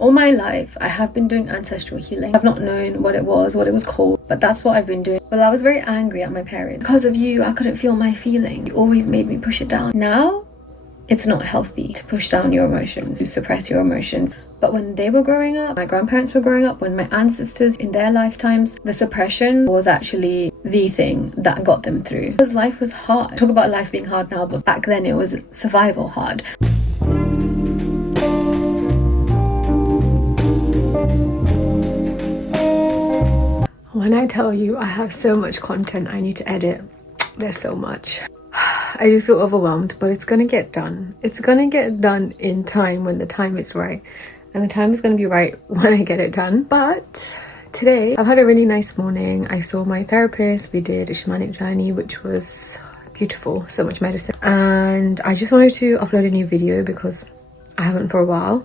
All my life, I have been doing ancestral healing. I've not known what it was called, but that's what I've been doing. Well, I was very angry at my parents. Because of you, I couldn't feel my feelings. You always made me push it down. Now, it's not healthy to push down your emotions, to suppress your emotions. But when they were growing up, my grandparents were growing up, when my ancestors in their lifetimes, the suppression was actually the thing that got them through. Because life was hard. Talk about life being hard now, but back then it was survival hard. When I tell you I have so much content I need to edit, there's so much. I do feel overwhelmed, but it's gonna get done. It's gonna get done in time when the time is right. And the time is gonna be right when I get it done. But today, I've had a really nice morning. I saw my therapist. We did a shamanic journey, which was beautiful. So much medicine. And I just wanted to upload a new video because I haven't for a while.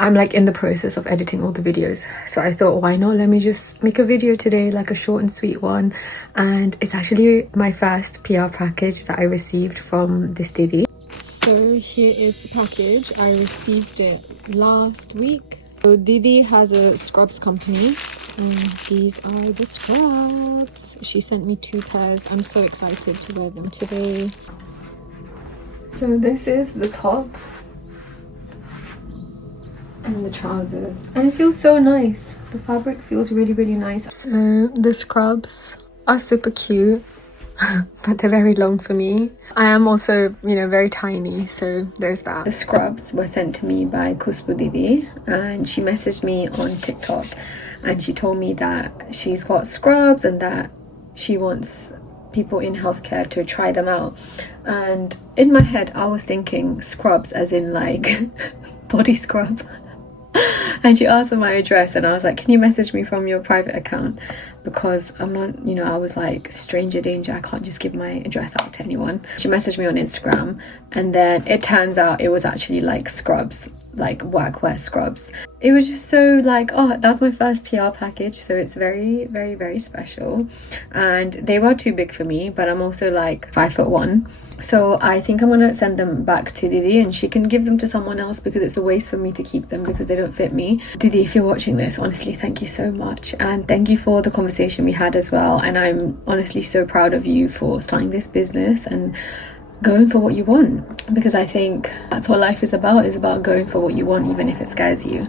I'm like in the process of editing all the videos, so I thought, why not, let me just make a video today, like a short and sweet one. And it's actually my first PR package that I received from this didi. So here is the package. I received it last week. So didi has a scrubs company, and these are the scrubs. She sent me 2 pairs. I'm so excited to wear them today. So this is the top and the trousers, and it feels so nice. The fabric feels really nice. So the scrubs are super cute but they're very long for me. I am also, you know, very tiny, so there's that. The scrubs were sent to me by Khusbu didi, and she messaged me on TikTok and she told me that she's got scrubs and that she wants people in healthcare to try them out. And in my head I was thinking scrubs as in like body scrub. And she asked for my address, and I was like, can you message me from your private account, because I'm not, you know, I was like, stranger danger, I can't just give my address out to anyone. She messaged me on Instagram, and then it turns out it was actually like scrubs, like workwear scrubs. It was just so like, oh, that's my first PR package, so it's very special. And they were too big for me, but I'm also like 5'1", so I think I'm gonna send them back to Didi and she can give them to someone else, because it's a waste for me to keep them because they don't fit me. Didi, if you're watching this, honestly, thank you so much, and thank you for the conversation we had as well. And I'm honestly so proud of you for starting this business and going for what you want, because I think that's what life is about going for what you want, even if it scares you.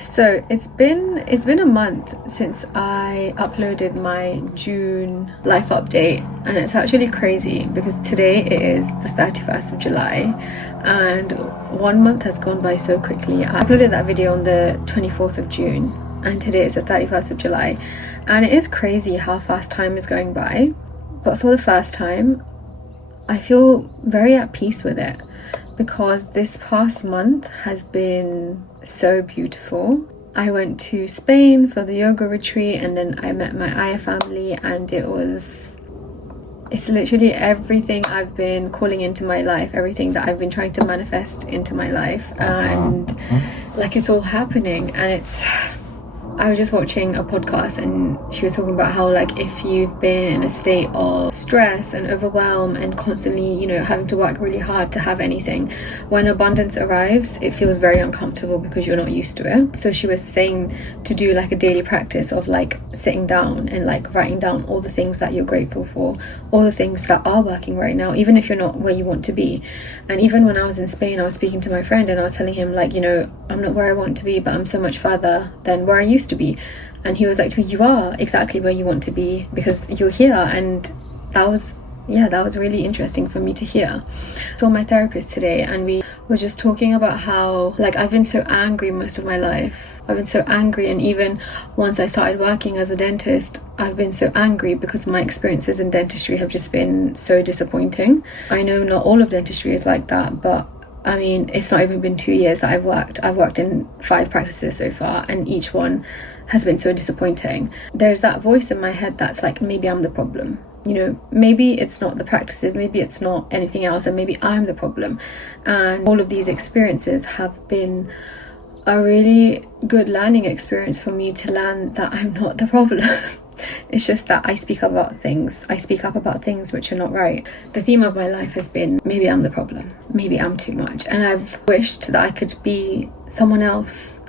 So it's been a month since I uploaded my June life update, and it's actually crazy because today it is the 31st of July and 1 month has gone by so quickly. I uploaded that video on the 24th of June and today is the 31st of July, and it is crazy how fast time is going by. But for the first time I feel very at peace with it, because this past month has been so beautiful. I went to Spain for the yoga retreat, and then I met my Aya family, and it's literally everything I've been calling into my life, everything that I've been trying to manifest into my life, and like it's all happening. And I was just watching a podcast and she was talking about how, like, if you've been in a state of stress and overwhelm and constantly, you know, having to work really hard to have anything, when abundance arrives, it feels very uncomfortable because you're not used to it. So she was saying to do like a daily practice of like sitting down and like writing down all the things that you're grateful for, all the things that are working right now, even if you're not where you want to be. And even when I was in Spain, I was speaking to my friend and I was telling him, like, you know, I'm not where I want to be, but I'm so much further than where I used to be. And he was like to me, you are exactly where you want to be because you're here. And that was really interesting for me to hear. I saw my therapist today and we were just talking about how, like, I've been so angry most of my life. I've been so angry, and even once I started working as a dentist, I've been so angry because my experiences in dentistry have just been so disappointing. I know not all of dentistry is like that, but I mean, it's not even been 2 years that I've worked in 5 practices so far, and each one has been so disappointing. There's that voice in my head that's like, maybe I'm the problem. You know, maybe it's not the practices, maybe it's not anything else, and maybe I'm the problem. And all of these experiences have been a really good learning experience for me to learn that I'm not the problem. It's just that I speak up about things which are not right. The theme of my life has been, maybe I'm the problem, maybe I'm too much. And I've wished that I could be someone else.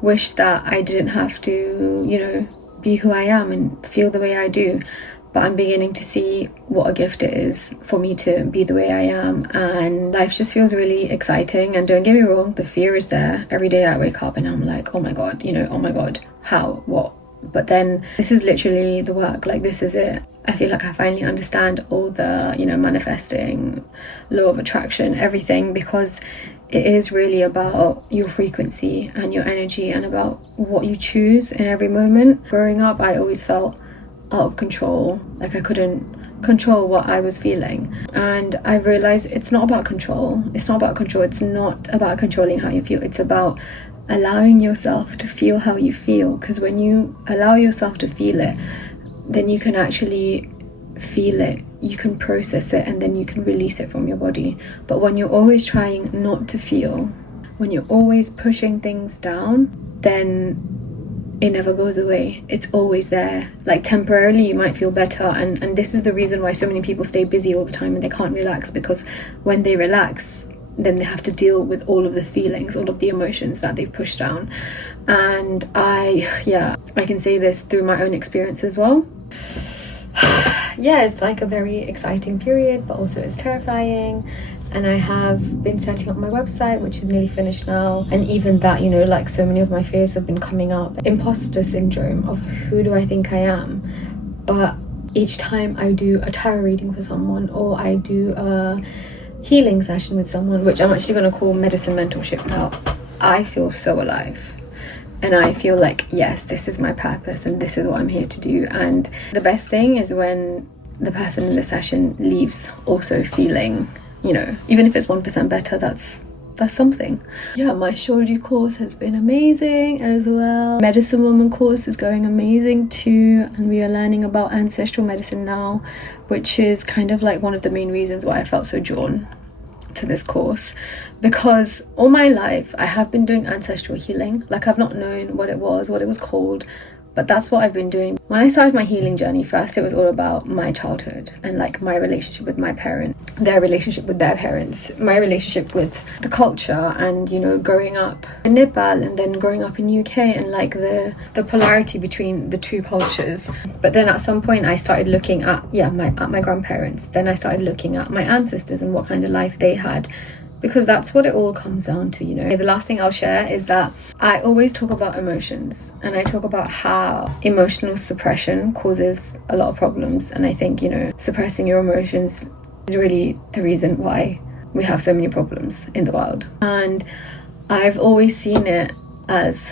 wish that I didn't have to, you know, be who I am and feel the way I do. But I'm beginning to see what a gift it is for me to be the way I am, and life just feels really exciting. And don't get me wrong, the fear is there. Every day I wake up and I'm like, oh my god, you know, oh my god, how, what? But then this is literally the work, like this is it. I feel like I finally understand all the, you know, manifesting, law of attraction, everything, because it is really about your frequency and your energy and about what you choose in every moment. Growing up, I always felt out of control, like I couldn't control what I was feeling, and I realized it's not about control. It's not about control. It's not about controlling how you feel. It's about allowing yourself to feel how you feel, because when you allow yourself to feel it, then you can actually feel it, you can process it, and then you can release it from your body. But when you're always trying not to feel, when you're always pushing things down, then it never goes away. It's always there. Like temporarily you might feel better, and this is the reason why so many people stay busy all the time and they can't relax, because when they relax, then they have to deal with all of the feelings, all of the emotions that they've pushed down. And I can say this through my own experience as well. Yeah, it's like a very exciting period, but also it's terrifying. And I have been setting up my website, which is nearly finished now. And even that, you know, like so many of my fears have been coming up. Imposter syndrome of who do I think I am? But each time I do a tarot reading for someone, or I do a healing session with someone, which I'm actually going to call medicine mentorship now, I feel so alive. And I feel like, yes, this is my purpose and this is what I'm here to do. And the best thing is when the person in the session leaves also feeling, you know, even if it's 1% better, that's something. Yeah, my astrology course has been amazing as well. Medicine woman course is going amazing too, and we are learning about ancestral medicine now, which is kind of like one of the main reasons why I felt so drawn to this course, because all my life I have been doing ancestral healing. Like I've not known what it was called, but that's what I've been doing. When I started my healing journey, first it was all about my childhood and like my relationship with my parents, their relationship with their parents, my relationship with the culture, and you know, growing up in Nepal and then growing up in UK, and like the polarity between the two cultures. But then at some point I started looking at my grandparents. Then I started looking at my ancestors and what kind of life they had, because that's what it all comes down to, you know. The last thing I'll share is that I always talk about emotions, and I talk about how emotional suppression causes a lot of problems. And I think, you know, suppressing your emotions is really the reason why we have so many problems in the world. And I've always seen it as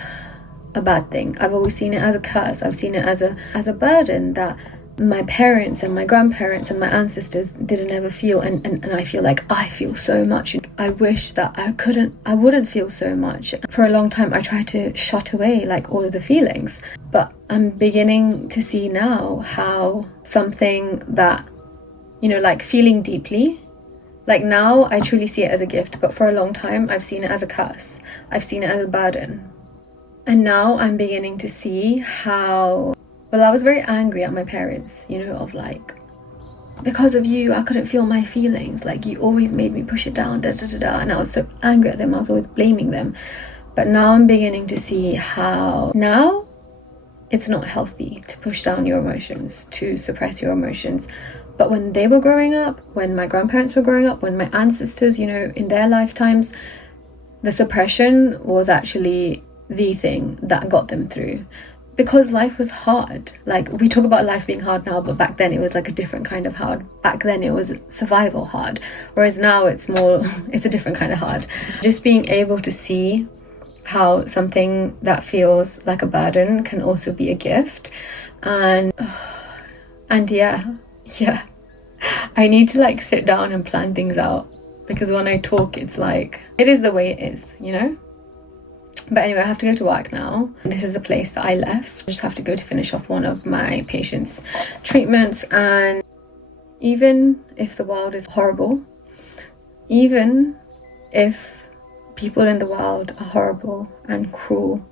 a bad thing. I've always seen it as a curse. I've seen it as a burden that my parents and my grandparents and my ancestors didn't ever feel, and I feel like I feel so much. I wish that I wouldn't feel so much. For a long time I tried to shut away like all of the feelings, but I'm beginning to see now how something that, you know, like feeling deeply, like now I truly see it as a gift, but for a long time I've seen it as a curse. I've seen it as a burden. And now I'm beginning to see how, well, I was very angry at my parents, you know, of like, because of you I couldn't feel my feelings, like you always made me push it down, and I was so angry at them. I was always blaming them. But now I'm beginning to see how now it's not healthy to push down your emotions, to suppress your emotions. But when they were growing up, when my grandparents were growing up, when my ancestors, you know, in their lifetimes, the suppression was actually the thing that got them through. Because life was hard. Like, we talk about life being hard now, but back then it was like a different kind of hard. Back then it was survival hard, whereas now it's a different kind of hard. Just being able to see how something that feels like a burden can also be a gift. And yeah, I need to like sit down and plan things out, because when I talk, it's like, it is the way it is, you know? But anyway, I have to go to work now. This is the place that I left. I just have to go to finish off one of my patients' treatments. And even if the world is horrible, even if people in the world are horrible and cruel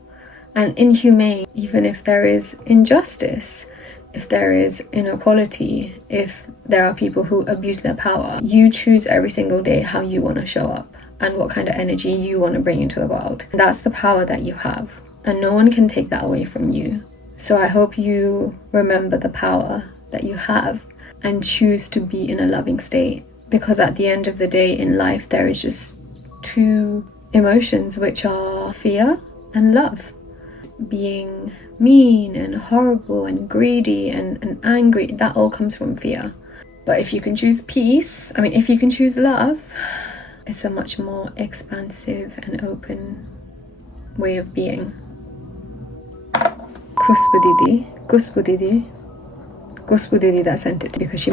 and inhumane, even if there is injustice, if there is inequality, if there are people who abuse their power, you choose every single day how you want to show up and what kind of energy you want to bring into the world. And that's the power that you have. and no one can take that away from you. So I hope you remember the power that you have and choose to be in a loving state, because at the end of the day in life there is just two emotions, which are fear and love. Being mean and horrible and greedy and angry, that all comes from fear. But if you can choose peace, if you can choose love, it's a much more expansive and open way of being. Khusbu didi, Khusbu didi, Khusbu didi, that sent it to me because she